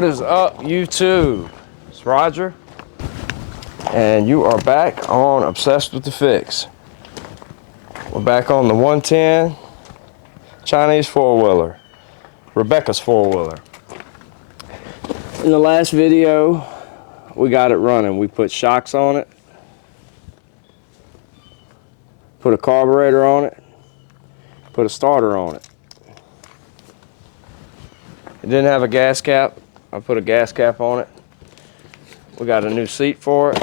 What is up, YouTube? It's Roger, and you are back on Obsessed with the Fix. We're back on the 110 Chinese four-wheeler, Rebecca's four-wheeler. In the last video, we got it running. We put shocks on it, put a carburetor on it, put a starter on it. It didn't have a gas cap. I put a gas cap on it. We got a new seat for it.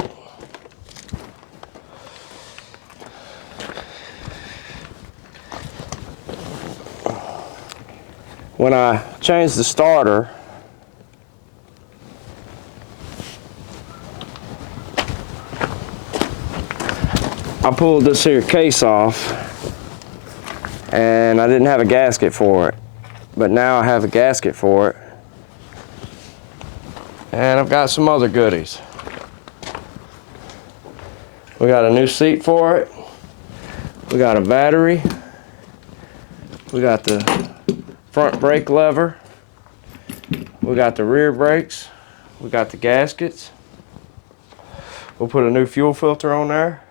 When I changed the starter, I pulled this here case off, and I didn't have a gasket for it. But now I have a gasket for it. And I've got some other goodies. We got a new seat for it. We got a battery. We got the front brake lever. We got the rear brakes. We got the gaskets. We'll put a new fuel filter on there.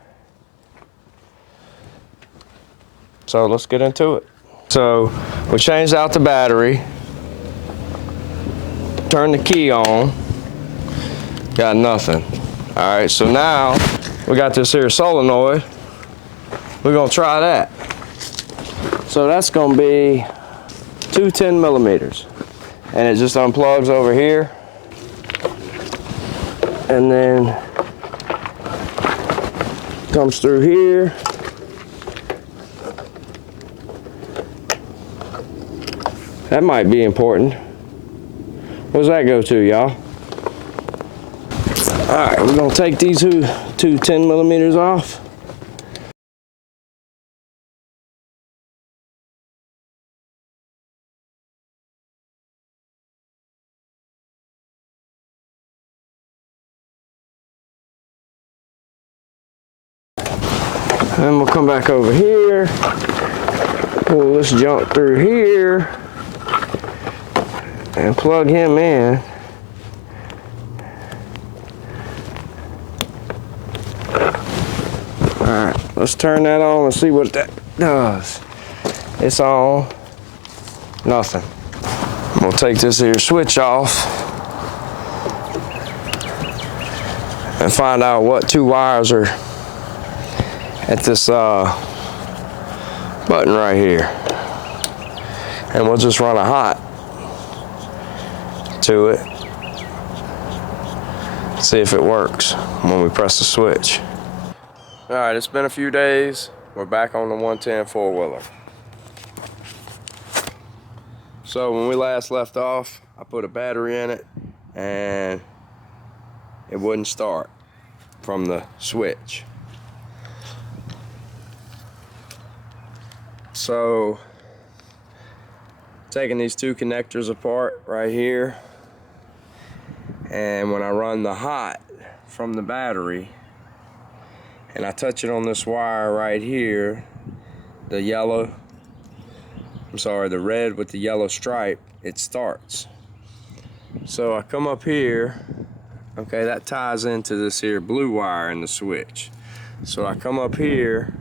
So let's get into it. So we changed out the battery, turned the key on, got nothing. All right, so now we got this here solenoid. We're gonna try that. So that's gonna be 210 millimeters. And it just unplugs over here. And then comes through here. That might be important. What does that go to, y'all? All right, we're gonna take these two 10 millimeters off. Then we'll come back over here, pull this junk through here, and plug him in. Alright, let's turn that on and see what that does. It's on. Nothing. I'm gonna take this here switch off and find out what two wires are at this button right here. And we'll just run a hot to it, see if it works when we press the switch. All right, it's been a few days. We're back on the 110 four-wheeler. So when we last left off, I put a battery in it and it wouldn't start from the switch. So taking these two connectors apart right here, and when I run the hot from the battery and I touch it on this wire right here, the red with the yellow stripe, it starts. So I come up here, okay, that ties into this here blue wire in the switch. So I come up here,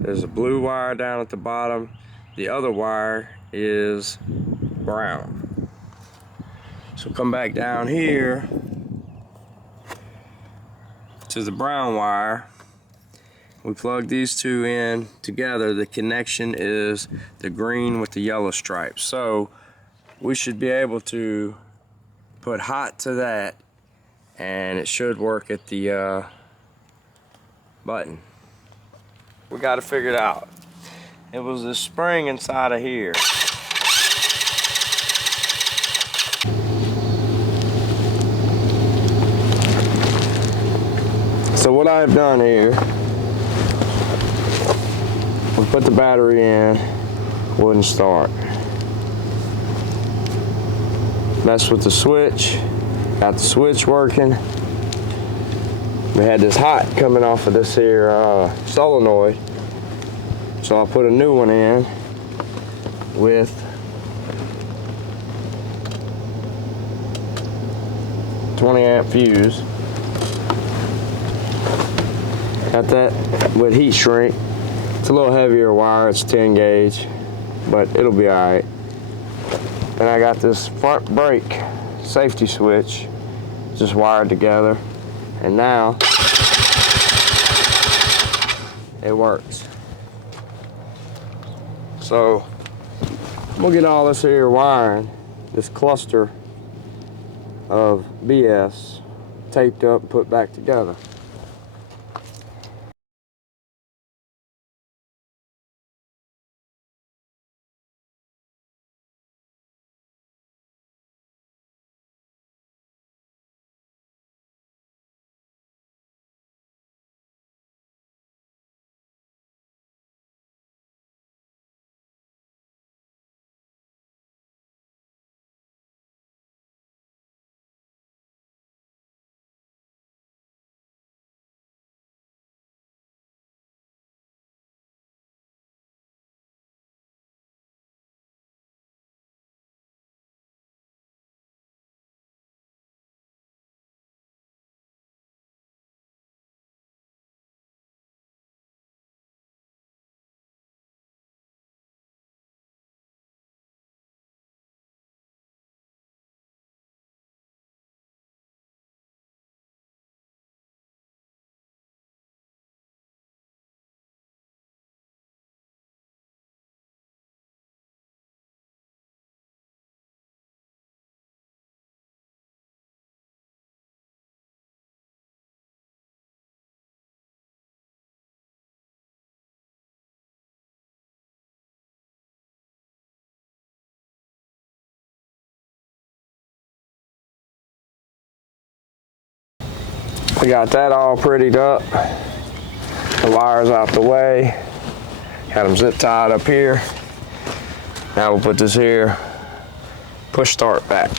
there's a blue wire down at the bottom, the other wire is brown. So come back down here to the brown wire. We plug these two in together. The connection is the green with the yellow stripes. So we should be able to put hot to that and it should work at the button. We got to figure it out. It was this spring inside of here. So what I've done here, we put the battery in, wouldn't start. Messed with the switch, got the switch working. We had this hot coming off of this here solenoid. So I put a new one in with amp fuse. Got that with heat shrink. It's a little heavier wire, it's 10 gauge, but it'll be all right. And I got this front brake safety switch just wired together, and now it works. So we'll get all this here wiring, this cluster of BS, taped up and put back together. We got that all prettied up. The wires out the way. Got them zip tied up here. Now we'll put this here, push start back.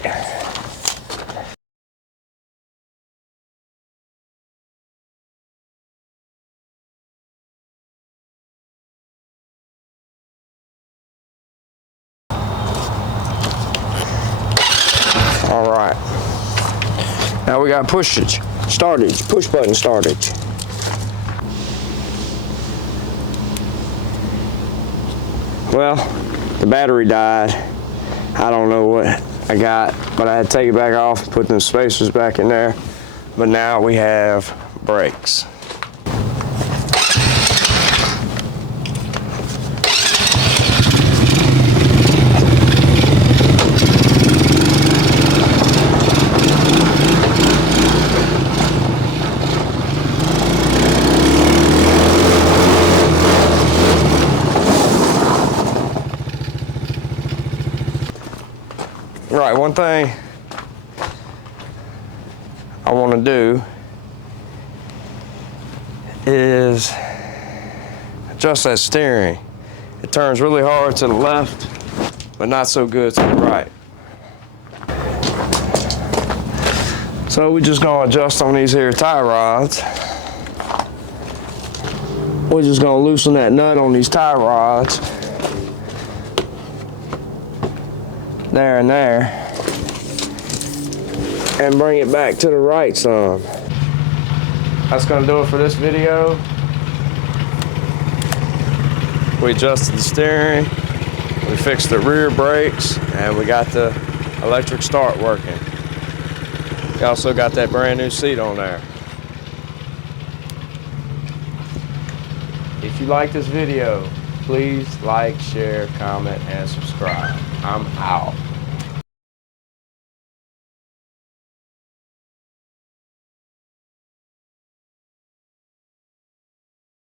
All right. Now we got pushage, startage, push button startage. Well, the battery died. I don't know what I got, but I had to take it back off and put them spacers back in there. But now we have brakes. Right, one thing I want to do is adjust that steering. It turns really hard to the left, but not so good to the right. So we're just gonna adjust on these here tie rods. We're just gonna loosen that nut on these tie rods. There and there, and bring it back to the right some. That's gonna do it for this video. We adjusted the steering, we fixed the rear brakes, and we got the electric start working. We also got that brand new seat on there. If you like this video, please like, share, comment, and subscribe. I'm out.